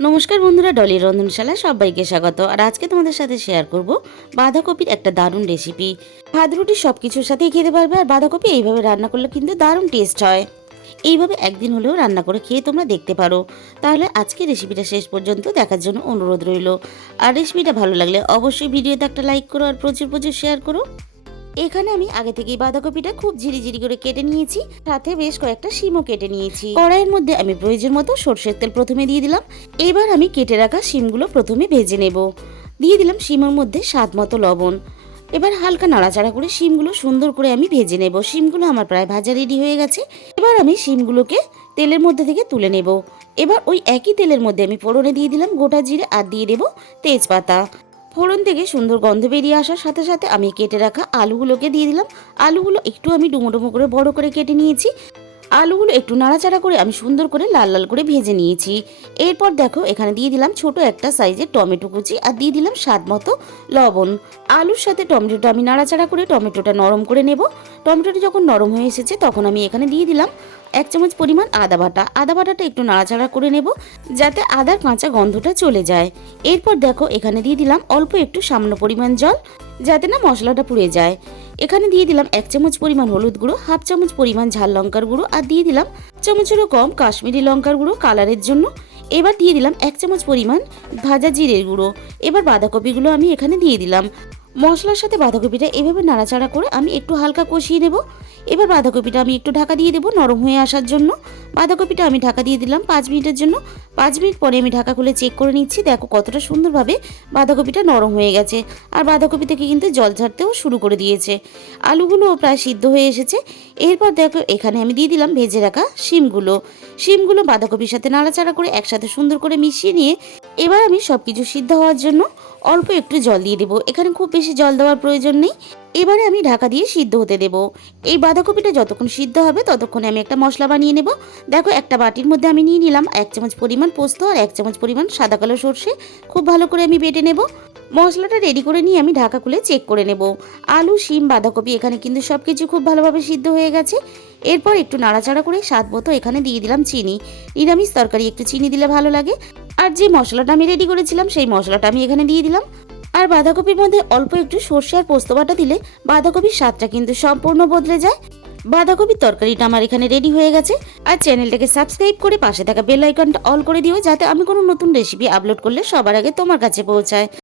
নমস্কার বন্ধুরা, ডলির রন্ধনশালায় সবাইকে স্বাগত। আর আজকে তোমাদের সাথে শেয়ার করব বাঁধাকপির একটা দারুণ রেসিপি। ভাত রুটি সব কিছুর সাথেই খেতে পারবে। আর বাঁধাকপি এইভাবে রান্না করলে কিন্তু দারুণ টেস্ট হয়। এইভাবে একদিন হলেও রান্না করে খেয়ে তোমরা দেখতে পারো। তাহলে আজকে রেসিপিটা শেষ পর্যন্ত দেখার জন্য অনুরোধ রইল। আর রেসিপিটা ভালো লাগলে অবশ্যই ভিডিওতে একটা লাইক করো আর প্রচুর প্রচুর শেয়ার করো। এখানে আমি আগে থেকেই বাঁধাকপিটা খুব ঝিরিঝিরি করে কেটে নিয়েছি, সাথে বেশ কয়েকটা শিমও কেটে নিয়েছি। কড়াইয়ের মধ্যে আমি প্রয়োজন মতো সরষের তেল প্রথমে দিয়ে দিলাম। এবার আমি কেটে রাখা শিমগুলো প্রথমে ভেজে নেব। দিয়ে দিলাম শিমের মধ্যে স্বাদ মতো লবণ। এবার হালকা নাড়াচাড়া করে শিমগুলো সুন্দর করে আমি ভেজে নেব। শিমগুলো আমার প্রায় ভাজা রেডি হয়ে গেছে। এবার আমি শিমগুলোকে তেলের মধ্যে থেকে তুলে নেব। এবার ওই একই তেলের মধ্যে আমি ফোড়নে দিয়ে দিলাম গোটা জিরে আর দিয়ে দেব তেজপাতা। ফোড়ন থেকে সুন্দর গন্ধ বেরিয়ে আসার সাথে সাথে আমি কেটে রাখা আলুগুলোকে দিয়ে দিলাম। আলুগুলো একটু আমি ডুমো ডুমো করে বড় করে কেটে নিয়েছি। আলুগুলো একটু নাড়াচাড়া করে আমি সুন্দর করে লাল লাল করে ভেজে নিয়েছি। এরপর দেখো এখানে দিয়ে দিলাম ছোট একটা সাইজের টমেটো কুচি আর দিয়ে দিলাম স্বাদ মতো লবণ। আলুর সাথে টমেটোটা আমি নাড়াচাড়া করে টমেটোটা নরম করে নেব। টমেটোটা যখন নরম হয়ে এসেছে তখন আমি এখানে দিয়ে দিলাম 1 চামচ পরিমাণ আদা বাটা। আদা বাটাটা একটু নাড়াচাড়া করে নেব যাতে আদার কাঁচা গন্ধটা চলে যায়। এরপর দেখো এখানে দিয়ে দিলাম অল্প একটু সামান্য পরিমাণ জল, যাতে না মশলাটা পুড়ে যায়। এখানে দিয়ে দিলাম 1 চামচ পরিমাণ হলুদ গুঁড়ো, 1/2 চামচ পরিমাণ ঝাল লঙ্কার গুঁড়ো আর দিয়ে দিলাম 1 চামচেরও কম কাশ্মীরি লঙ্কার গুঁড়ো কালারের জন্য। এবার দিয়ে দিলাম 1 চামচ পরিমাণ ভাজা জিরের গুঁড়ো। এবার বাঁধাকপিগুলো আমি এখানে দিয়ে দিলাম। মশলার সাথে বাঁধাকপিটা এভাবে নাড়াচাড়া করে আমি একটু হালকা কষিয়ে নেব। এবার বাঁধাকপিটা আমি একটু ঢাকা দিয়ে দেবো নরম হয়ে আসার জন্য। বাঁধাকপিটা আমি ঢাকা দিয়ে দিলাম 5 মিনিটের জন্য। 5 মিনিট পরে আমি ঢাকা খুলে চেক করে নিচ্ছি। দেখো কতটা সুন্দরভাবে বাঁধাকপিটা নরম হয়ে গেছে। আর বাঁধাকপি থেকে কিন্তু জল ছাড়তেও শুরু করে দিয়েছে। আলুগুলোও প্রায় সিদ্ধ হয়ে এসেছে। এরপর দেখো এখানে আমি দিয়ে দিলাম ভেজে রাখা শিমগুলো বাঁধাকপির সাথে নাড়াচাড়া করে একসাথে সুন্দর করে মিশিয়ে নিয়ে এবার আমি সব কিছু সিদ্ধ হওয়ার জন্য অল্প একটু জল দিয়ে দেবো। এখানে খুব বেশি জল দেওয়ার প্রয়োজন নেই। এবারে আমি ঢাকা দিয়ে সিদ্ধ হতে দেব। এই বাঁধাকপিটা যতক্ষণ সিদ্ধ হবে ততক্ষণে আমি একটা মশলা বানিয়ে নেব। দেখো একটা বাটির মধ্যে আমি নিয়ে নিলাম 1 চামচ পরিমাণ পোস্ত আর 1 চামচ পরিমাণ সাদা কালো সর্ষে। খুব ভালো করে আমি বেটে নেব। মশলাটা রেডি করে নিয়ে আমি ঢাকা খুলে চেক করে নেব। আলু শিম বাঁধাকপি এখানে কিন্তু সব কিছু খুব ভালোভাবে সিদ্ধ হয়ে গেছে। এরপর একটু নাড়াচাড়া করে স্বাদ মতো এখানে দিয়ে দিলাম চিনি। নিরামিষ তরকারি একটু চিনি দিলে ভালো লাগে। আর যে মশলাটা আমি রেডি করেছিলাম সেই মশলাটা আমি এখানে দিয়ে দিলাম। আর বাঁধাকপির মধ্যে অল্প একটু সর্ষে আর পোস্ত বাটা দিলে বাঁধাকপির স্বাদটা কিন্তু সম্পূর্ণ বদলে যায়। বাঁধাকপির তরকারিটা আমার এখানে রেডি হয়ে গেছে। আর চ্যানেলটাকে সাবস্ক্রাইব করে পাশে থাকা বেল আইকনটা অল করে দিও, যাতে আমি কোনো নতুন রেসিপি আপলোড করলে সবার আগে তোমার কাছে পৌঁছায়।